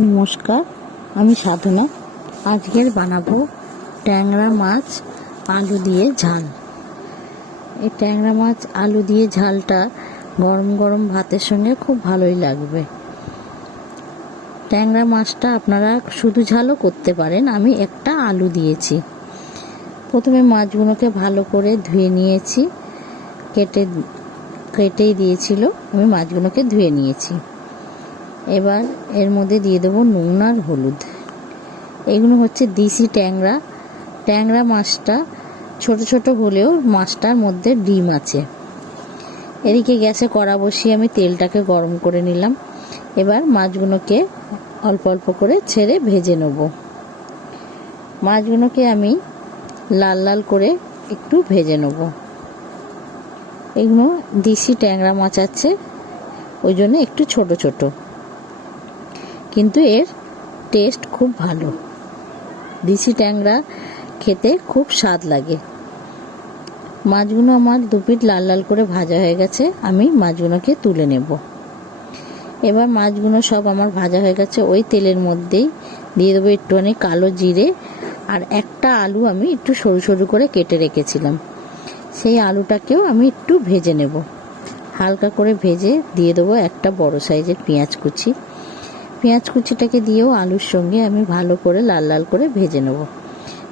নমস্কার, আমি সাধনা। আজকের বানাবো ট্যাংরা মাছ আলু দিয়ে ঝাল। এই ট্যাংরা মাছ আলু দিয়ে ঝালটা গরম গরম ভাতের সঙ্গে খুব ভালোই লাগবে। ট্যাংরা মাছটা আপনারা শুধু ঝালও করতে পারেন। আমি একটা আলু দিয়েছি। প্রথমে মাছগুলোকে ভালো করে ধুয়ে নিয়েছি, কেটেই দিয়েছিল। আমি মাছগুলোকে ধুয়ে নিয়েছি। এবার এর মধ্যে দিয়ে দেবো নুন আর হলুদ। এগুলো হচ্ছে দেশি ট্যাংরা মাছটা ছোট ছোট হলেও মাছটার মধ্যে ডিম আছে। এদিকে গ্যাসে কড়া বসিয়ে আমি তেলটাকে গরম করে নিলাম। এবার মাছগুলোকে অল্প অল্প করে ছেড়ে ভেজে নেব। মাছগুলোকে আমি লাল লাল করে একটু ভেজে নেব। এগুলো দেশি ট্যাংরা মাছ আছে, ওই জন্য একটু ছোট ছোট, কিন্তু এর টেস্ট খুব ভালো। দেশি ট্যাংরা খেতে খুব স্বাদ লাগে। মাছগুলো আমার দুপিট লাল লাল করে ভাজা হয়ে গেছে। আমি মাছগুলোকে তুলে নেব। এবার মাছগুলো সব আমার ভাজা হয়ে গেছে। ওই তেলের মধ্যেই দিয়ে দেবো একটুখানি কালো জিরে আর একটা আলু আমি একটু সরু সরু করে কেটে রেখেছিলাম। সেই আলুটাকেও আমি একটু ভেজে নেব। হালকা করে ভেজে দিয়ে দেবো একটা বড় সাইজের পেঁয়াজ কুচি। পেঁয়াজ কুচিটাকে দিয়েও আলুর সঙ্গে আমি ভালো করে লাল লাল করে ভেজে নেব।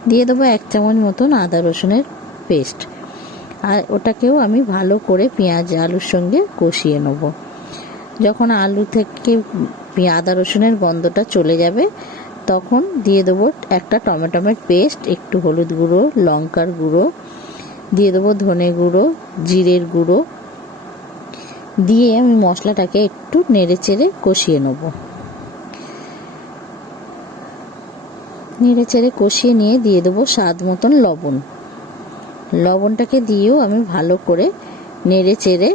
দিয়ে দেবো 1 চামচ মতন আদা রসুনের পেস্ট, আর ওটাকেও আমি ভালো করে পেঁয়াজ আলুর সঙ্গে কষিয়ে নেব। যখন আলু থেকে আদা রসুনের গন্ধটা চলে যাবে, তখন দিয়ে দেবো একটা টমেটোর পেস্ট, একটু হলুদ গুঁড়ো, লঙ্কার গুঁড়ো, দিয়ে দেবো ধনে গুঁড়ো, জিরের গুঁড়ো দিয়ে আমি মশলাটাকে একটু নেড়ে চেড়ে কষিয়ে নেব। নেড়ে চেড়ে কষিয়ে নিয়ে দিয়ে দেবো স্বাদ মতন লবণ। লবণটাকে দিয়েও আমি ভালো করে নেড়ে চেড়ে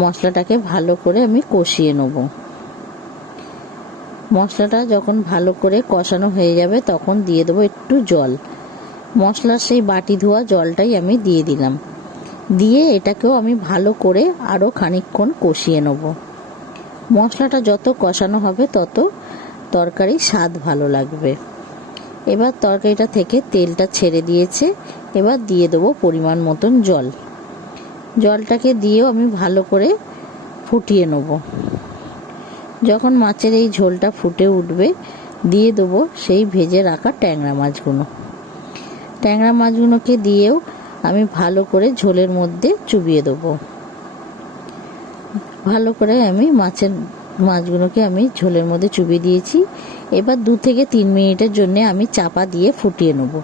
মশলাটাকে ভালো করে আমি কষিয়ে নেব। মশলাটা যখন ভালো করে কষানো হয়ে যাবে, তখন দিয়ে দেবো একটু জল। মশলার সেই বাটি ধোয়া জলটাই আমি দিয়ে দিলাম। দিয়ে এটাকেও আমি ভালো করে আরও খানিকক্ষণ কষিয়ে নেব। মশলাটা যত কষানো হবে তত তরকারির স্বাদ ভালো লাগবে। এবার তরকারিটা থেকে তেলটা ছেড়ে দিয়েছে। এবার দিয়ে দেবো পরিমাণ মতন জল। জলটাকে দিয়েও আমি ভালো করে ফুটিয়ে নেব। যখন মাছের এই ঝোলটা ফুটে উঠবে, দিয়ে দেবো সেই ভেজে রাখা ট্যাংরা মাছগুলোকে দিয়েও আমি ভালো করে ঝোলের মধ্যে চুবিয়ে দেবো। ভালো করে আমি মাছগুলোকে আমি ঝোলের মধ্যে চুবিয়ে দিয়েছি। এবার 2 থেকে 3 মিনিটের জন্য আমি চাপা দিয়ে ফুটিয়ে নেব।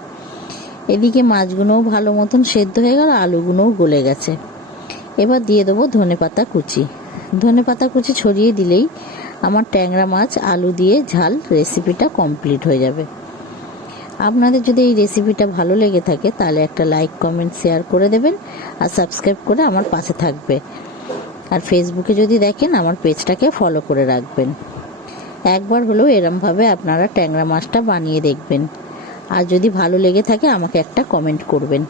এদিকে মাছগুলোও ভালো মতন সেদ্ধ হয়ে গেল, আলুগুলোও গলে গেছে। এবার দিয়ে দেবো ধনেপাতা কুচি ছড়িয়ে দিলেই আমার ট্যাংরা মাছ আলু দিয়ে ঝাল রেসিপিটা কমপ্লিট হয়ে যাবে। আপনাদের যদি এই রেসিপিটা ভালো লেগে থাকে, তাহলে একটা লাইক, কমেন্ট, শেয়ার করে দেবেন আর সাবস্ক্রাইব করে আমার পাশে থাকবে। আর ফেসবুকে যদি দেখেন, আমার পেজটাকে ফলো করে রাখবেন। একবার হলেও এরমভাবে আপনারা ট্যাংরা মাছটা বানিয়ে দেখবেন। আর যদি ভালো লেগে থাকে, আমাকে একটা কমেন্ট করবেন।